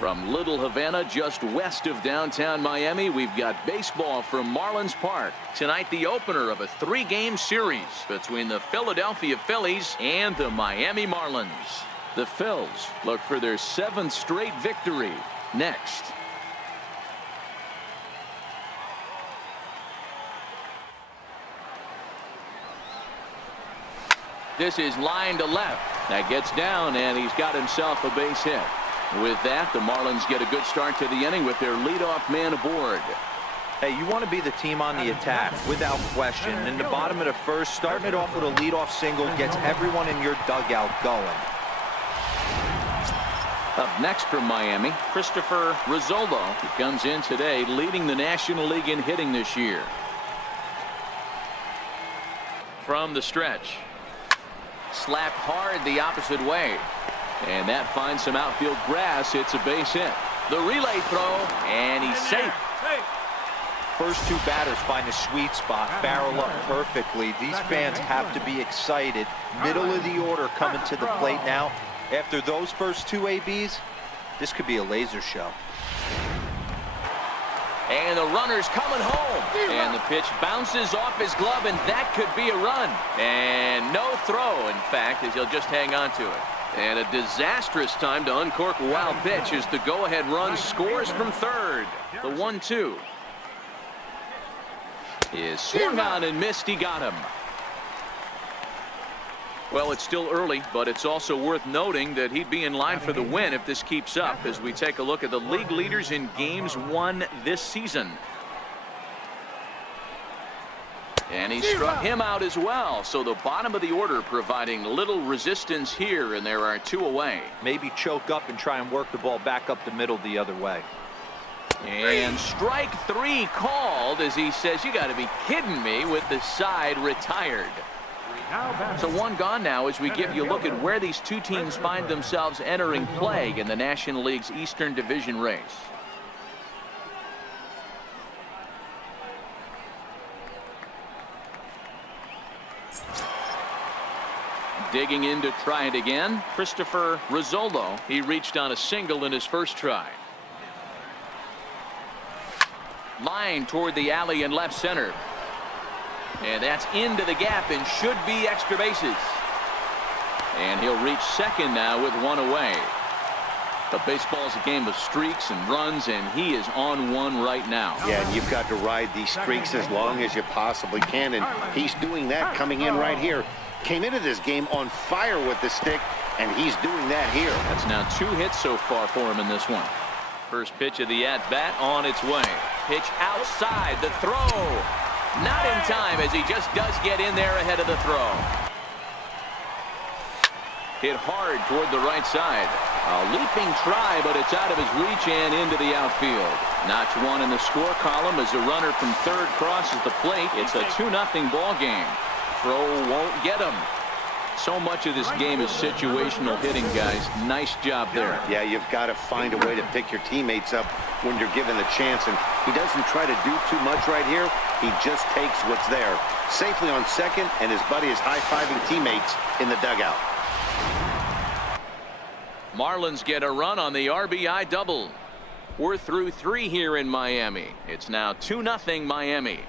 From Little Havana, just west of downtown Miami, we've got baseball from Marlins Park. Tonight, the opener of a 3-game series between the Philadelphia Phillies and the Miami Marlins. The Phils look for their 7th straight victory next. This is line to left. That gets down, and he's got himself a base hit. With that, the Marlins get a good start to the inning with their leadoff man aboard. Hey, you want to be the team on the attack, without question. In the bottom of the first, starting it off with a leadoff single gets everyone in your dugout going. Up next from Miami, Christopher Rizzuto. He comes in today leading the National League in hitting this year. From the stretch. Slapped hard the opposite way. And that finds some outfield grass. It's a base hit. The relay throw, and he's safe. First 2 batters find a sweet spot, barrel up perfectly. These fans have to be excited. Middle of the order coming to the plate now. After those first 2 ABs, this could be a laser show. And the runner's coming home. And the pitch bounces off his glove, and that could be a run. And no throw, in fact, as he'll just hang on to it. And a disastrous time to uncork a wild pitch as the go-ahead run scores from third. The 1-2 is swung on and missed. He got him. Well, it's still early, but it's also worth noting that he'd be in line for the win if this keeps up as we take a look at the league leaders in games won this season. And he struck him out as well. So the bottom of the order providing little resistance here, and there are 2 away. Maybe choke up and try and work the ball back up the middle the other way. And strike 3 called as he says, you got to be kidding me, with the side retired. So 1 gone now as we give you a look at where these 2 teams find themselves entering play in the National League's Eastern Division race. Digging in to try it again, Christopher Rizzuto. He reached on a single in his first try. Line toward the alley in left center. And that's into the gap and should be extra bases. And he'll reach second now with 1 away. But baseball's a game of streaks and runs, and he is on one right now. Yeah, and you've got to ride these streaks as long as you possibly can, and he's doing that coming in right here. Came into this game on fire with the stick, and he's doing that here. That's now 2 hits so far for him in this one. First pitch of the at-bat on its way. Pitch outside, the throw. Not in time, as he just does get in there ahead of the throw. Hit hard toward the right side. A leaping try, but it's out of his reach and into the outfield. Notch 1 in the score column as a runner from third crosses the plate. It's a 2-0 ball game. Throw won't get him. So much of this game is situational hitting, guys. Nice job there. Yeah, you've got to find a way to pick your teammates up when you're given the chance, and he doesn't try to do too much right here. He just takes what's there. Safely on second, and his buddy is high-fiving teammates in the dugout. Marlins get a run on the RBI double. We're through 3 here in Miami. It's now 2-0 Miami.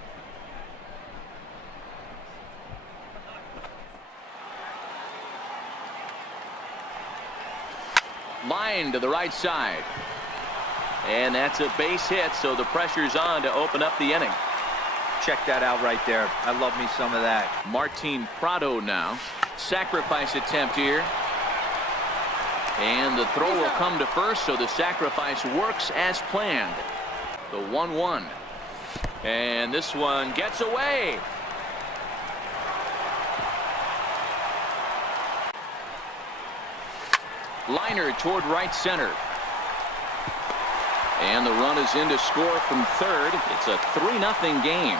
Line to the right side. And that's a base hit, so the pressure's on to open up the inning. Check that out right there. I love me some of that. Martin Prado now. Sacrifice attempt here. And the throw will come to first, so the sacrifice works as planned. The 1-1. And this one gets away. Liner toward right center. And the run is in to score from third. It's a 3-0 game.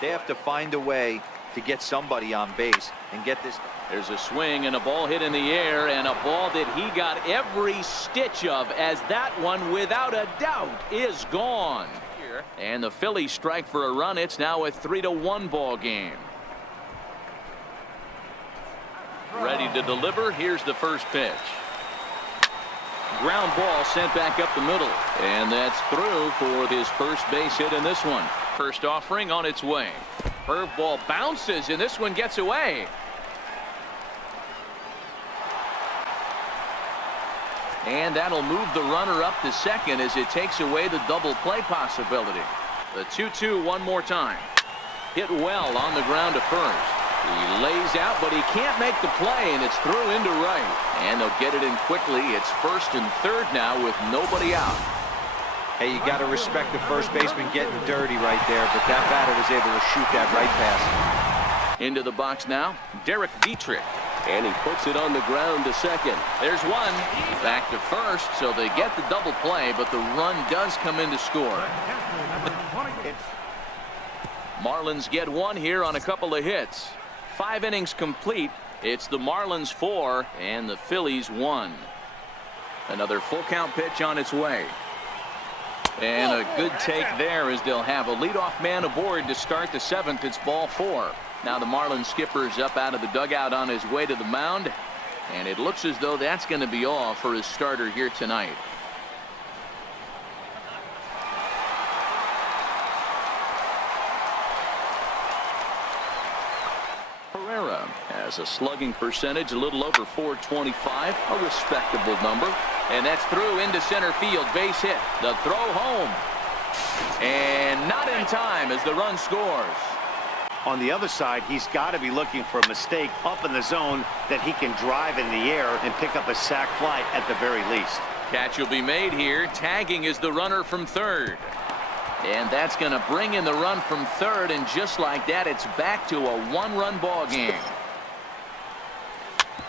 They have to find a way to get somebody on base and get this. There's a swing and a ball hit in the air, and a ball that he got every stitch of, as that one without a doubt is gone. And the Phillies strike for a run. It's now a 3-1 ball game. Ready to deliver. Here's the first pitch. Ground ball sent back up the middle. And that's through for his first base hit in this one. First offering on its way. Curveball bounces, and this one gets away. And that'll move the runner up to second as it takes away the double play possibility. The 2-2 one more time. Hit well on the ground to first. He lays out, but he can't make the play, and it's through into right. And they'll get it in quickly. It's first and third now with nobody out. Hey, you got to respect the first baseman getting dirty right there, but that batter was able to shoot that right past. Into the box now, Derek Dietrich. And he puts it on the ground to second. There's one. Back to first, so they get the double play, but the run does come in to score. Marlins get one here on a couple of hits. 5 innings complete. It's the Marlins 4 and the Phillies 1. Another full count pitch on its way. And a good take there as they'll have a leadoff man aboard to start the 7th. It's ball 4. Now the Marlins skipper's up out of the dugout on his way to the mound. And it looks as though that's going to be all for his starter here tonight. Herrera has a slugging percentage a little over .425, a respectable number. And that's through into center field. Base hit. The throw home. And not in time as the run scores. On the other side, he's got to be looking for a mistake up in the zone that he can drive in the air and pick up a sac fly at the very least. Catch will be made here. Tagging is the runner from third. And that's going to bring in the run from third, and just like that, it's back to a one-run ball game.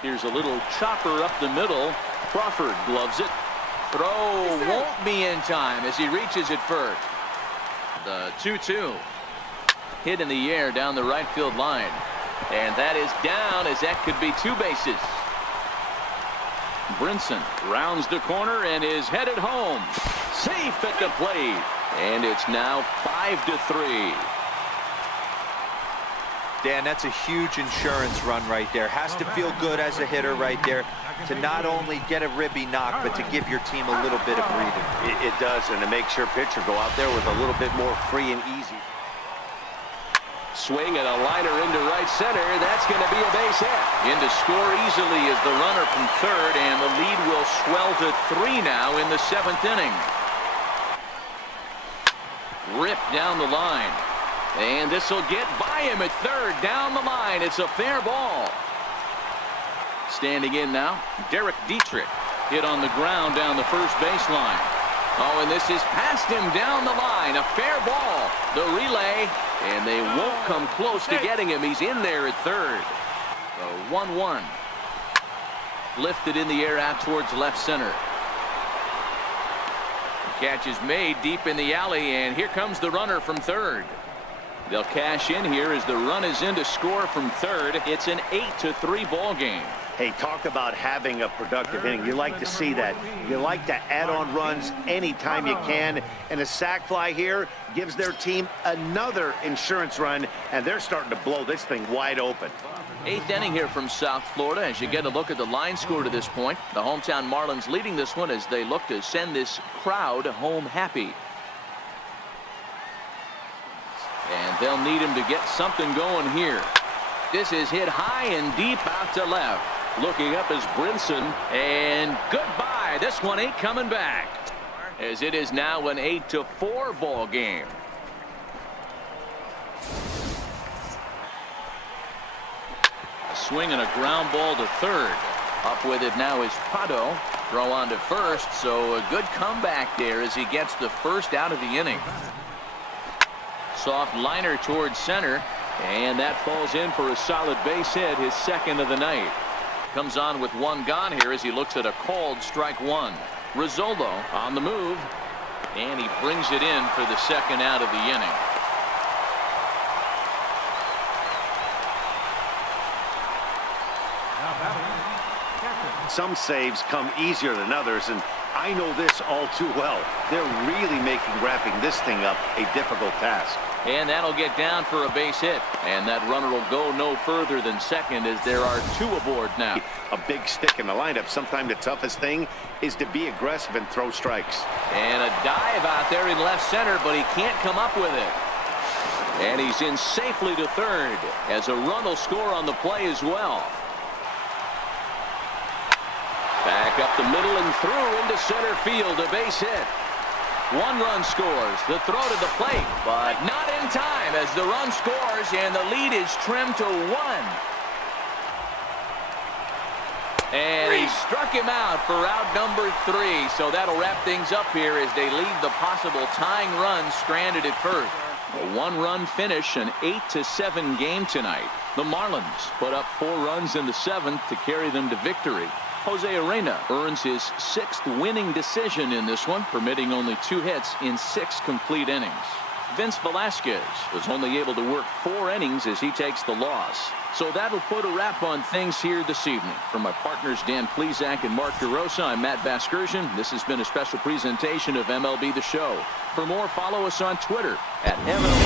Here's a little chopper up the middle. Crawford gloves it. Throw won't be in time as he reaches it first. The 2-2. Hit in the air down the right field line. And that is down as that could be 2 bases. Brinson rounds the corner and is headed home. Safe at the plate. And it's now 5-3. Dan, that's a huge insurance run right there. Has to feel good as a hitter right there to not only get a ribby knock, but to give your team a little bit of breathing. It does, and it makes your pitcher go out there with a little bit more free and easy. Swing and a liner into right center. That's going to be a base hit. In to score easily is the runner from third, and the lead will swell to 3 now in the 7th inning. Ripped down the line. And this will get by him at third. Down the line. It's a fair ball. Standing in now, Derek Dietrich. Hit on the ground down the first baseline. Oh, and this is past him down the line. A fair ball. The relay. And they won't come close to getting him. He's in there at third. The 1-1. Lifted in the air out towards left center. The catch is made deep in the alley, and here comes the runner from third. They'll cash in here as the run is in to score from third. It's an 8-3 ball game. Hey, talk about having a productive inning. You like to see that. You like to add on runs anytime you can. And a sac fly here gives their team another insurance run, and they're starting to blow this thing wide open. 8th inning here from South Florida as you get a look at the line score to this point. The hometown Marlins leading this one as they look to send this crowd home happy. And they'll need him to get something going here. This is hit high and deep out to left. Looking up is Brinson, and goodbye. This one ain't coming back, as it is now an 8-4 ball game. A swing and a ground ball to third. Up with it now is Prado. Throw on to first, so a good comeback there as he gets the first out of the inning. Soft liner towards center, and that falls in for a solid base hit, his 2nd of the night. Comes on with 1 gone here as he looks at a called strike 1. Rizzolo on the move, and he brings it in for the 2nd out of the inning. Some saves come easier than others, and I know this all too well. They're really making wrapping this thing up a difficult task. And that'll get down for a base hit. And that runner will go no further than second as there are 2 aboard now. A big stick in the lineup. Sometimes the toughest thing is to be aggressive and throw strikes. And a dive out there in left center, but he can't come up with it. And he's in safely to third as a run will score on the play as well. Back up the middle and through into center field, a base hit. 1 run scores, the throw to the plate, but not in time as the run scores and the lead is trimmed to 1. And he struck him out for out number 3, so that'll wrap things up here as they leave the possible tying run stranded at first. A 1-run finish, an 8-7 game tonight. The Marlins put up 4 runs in the 7th to carry them to victory. Jose Arena earns his 6th winning decision in this one, permitting only 2 hits in 6 complete innings. Vince Velasquez was only able to work 4 innings as he takes the loss. So that'll put a wrap on things here this evening. From my partners Dan Plesac and Mark DeRosa, I'm Matt Vasgersian. This has been a special presentation of MLB The Show. For more, follow us on Twitter at MLB.